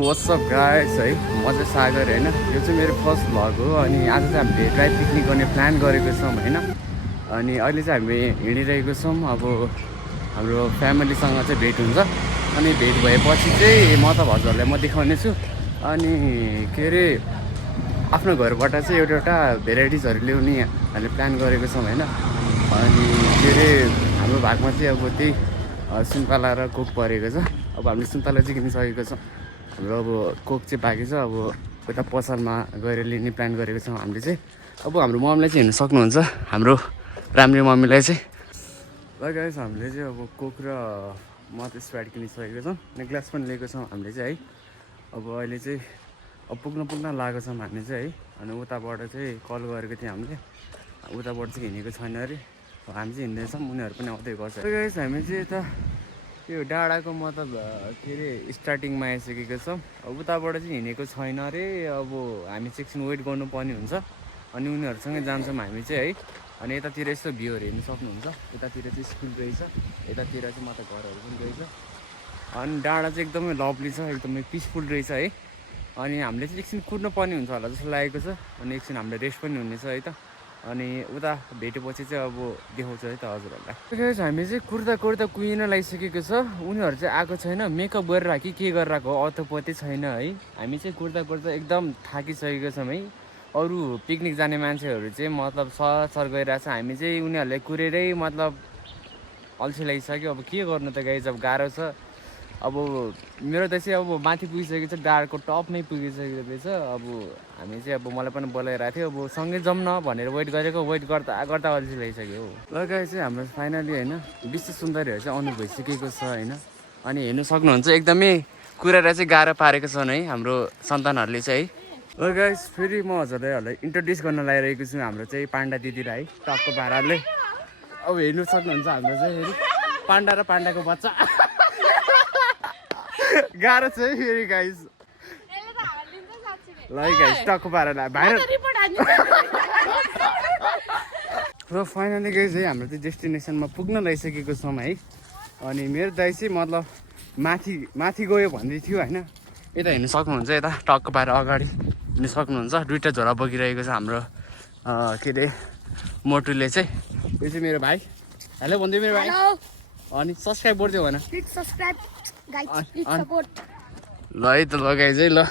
WhatsApp guys है म चाहिँ सागर हैन यो चाहिँ मेरो फर्स्ट भ्लग हो अनि आज चाहिँ हामीले ड्राई पिकनिक गर्ने प्लान गरेको छौँ हैन अनि अहिले चाहिँ हामी हिँडिरहेको छौँ अब हाम्रो फ्यामिलीसँग चाहिँ भेट हुन्छ अनि भेट भएपछि चाहिँ म त हजुरहरूलाई म देखाउने छु अनि के अरे आफ्नो घरबाट चाहिँ एउटा भेराइटिजहरू ल्याउने हामीले प्लान गरेको छौँ हैन अनि के अरे हाम्रो भागमा चाहिँ अब त्यही सुन्तला र कोक परेको छ अब हामीले सुन्तला चाहिँ किनिसकेको छौँ हाम्रो अब कोक चाहिँ बाँकी छ अब उता पसलमा गएर लिने प्लान गरेको छौँ हामीले चाहिँ अब हाम्रो मम्मीलाई चाहिँ हेर्न सक्नुहुन्छ हाम्रो राम्री मम्मीलाई चाहिँ ल गाइस हामीले चाहिँ अब कोक र मद स्प्राइट किनिसकेको छौँ अनि ग्लास पनि लिएको छौँ हामीले चाहिँ है अब अहिले चाहिँ अब पुग्न लागेको छौँ हामी चाहिँ है अनि उताबाट चाहिँ कल गरेको थियो हामीले उताबाट चाहिँ हिँडेको छैन अरे हामी चाहिँ हिँड्दैछौँ उनीहरू पनि आउँदै गर्छ गाइस हामी चाहिँ यता यो डाँडाको मतलब के अरे स्टार्टिङमा आइसकेको छौँ अब उताबाट चाहिँ हिँडेको छैन अरे अब हामी चाहिँ एकछिन वेट गर्नुपर्ने हुन्छ अनि उनीहरूसँगै जान्छौँ हामी चाहिँ है अनि यतातिर यस्तो भ्यूहरू हेर्नु सक्नुहुन्छ यतातिर चाहिँ स्कुल रहेछ यतातिर चाहिँ मतलब घरहरू पनि रहेछ अनि डाँडा चाहिँ एकदमै लभली छ एकदमै पिसफुल रहेछ है अनि हामीले चाहिँ एकछिन कुद्नु पर्ने हुन्छ होला जस्तो लागेको छ अनि एकछिन हामीले रेस्ट पनि हुनेछ है त अनि उता भेटेपछि चाहिँ अब देखाउँछ है त हजुरहरूलाई हामी चाहिँ कुर्दा कुहिन लागिसकेको छ उनीहरू चाहिँ आएको छैन मेकअप गरेर कि के गरेर आएको अतपत्तै छैन है हामी चाहिँ कुर्दा एकदम थाकिसकेको छौँ है अरू पिकनिक जाने मान्छेहरू चाहिँ मतलब सर गइरहेको छ हामी चाहिँ उनीहरूलाई कुरेरै मतलब अल्छी लागिसक्यो अब के गर्नु त गाइस अब गाह्रो छ अब मेरो त चाहिँ अब माथि पुगिसकेको छ डाँडाको टपमै पुगिसकेको रहेछ अब हामी चाहिँ अब मलाई पनि बोलाइरहेको थियो अब सँगै जाउँ न भनेर वेट गर्दा अल्छी लागिसक्यो ल गाइस चाहिँ हाम्रो फाइनली होइन विशेष सुन्दरीहरू चाहिँ आउनु भइसकेको छ होइन अनि हेर्नु सक्नुहुन्छ एकदमै कुरेर चाहिँ गाह्रो पारेको छन् है हाम्रो सन्तानहरूले चाहिँ है ल गाइस फेरि म हजुरलाई इन्ट्रोड्युस गर्न लागिरहेको छु हाम्रो चाहिँ पाण्डा दिदीलाई टक्को पाराले अब हेर्नु सक्नुहुन्छ हाम्रो चाहिँ फेरि पाण्डा र पाण्डाको बच्चा गाह्रो छ है फेरि गाइस ल गाइस टक्को पाराले भाइरल र फाइनली गाइस है हाम्रो चाहिँ डेस्टिनेसनमा पुग्न लागिसकेको छौँ है अनि मेरो दाइ चाहिँ मतलब माथि गयो भन्दै थियो होइन यता हेर्नु सक्नुहुन्छ यता टक्को पारा अगाडि हेर्नु सक्नुहुन्छ दुईवटा झोला बोकिरहेको छ हाम्रो के अरे मोटुले चाहिँ यो चाहिँ मेरो भाइ हेलो भन्दै मेरो भाइ अनि सब्सक्राइब गरिदियो भन ल है त लगाइ चाहिँ ल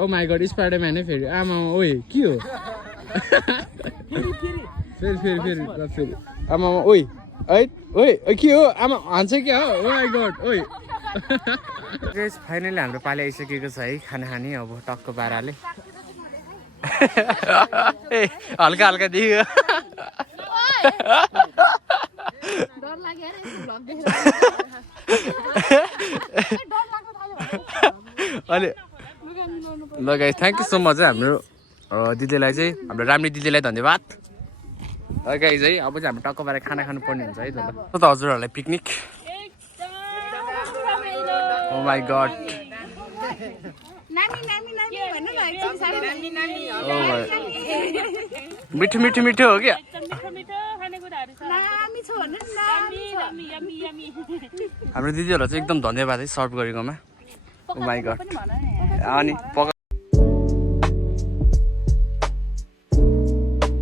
ओ माई गड स्पाइडरम्यान है फेरि आमा ओइ के हो फेरि ल फेरि आमा ओइ है ओइ के हो आमा हान्छ क्या हो ओ माई गड ओइ फाइनली हाम्रो पाली आइसकेको छ है खाना खाने अब टक्को पाराले हल्का दियो अहिले ल guys thank you so much है हाम्रो दिदीलाई चाहिँ हाम्रो राम्री दिदीलाई धन्यवाद ल गाइस है अब चाहिँ हाम्रो टक्को पारा खाना खानु पर्ने हुन्छ है त हजुरहरूलाई पिकनिक ओ माई गड मिठो हो क्या हाम्रो दिदीहरूलाई चाहिँ एकदम धन्यवाद है सर्भ गरेकोमा ओ माई गड अनि